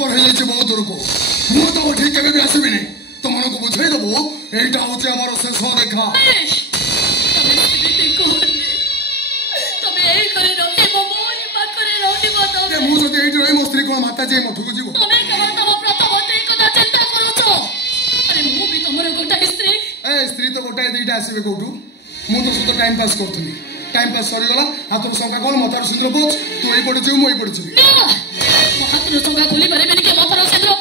transfer हो जाए बहुत दूर को मु तुम ठीक के भी आसबिनी तुमको बुझे देबू एटा होचे हमर शेष देखा मु जदि एठी रही मो स्त्री को माता जे मठु को जीवो तमे केवल तम प्रथमते कथा चिंता करूछ अरे मु भी तमर गोटा स्त्री ए स्त्री तो गोटा दुईटा आसीबे कोठू मु तो सतो टाइम पास करथुनी टाइम पास सरी गला हाथर संका कोन मतार सुंदर पोच तू एई पड़े जीव मु एई पड़े जीव मो हाथर संका खोली पारे बेनी के मतार सुंदर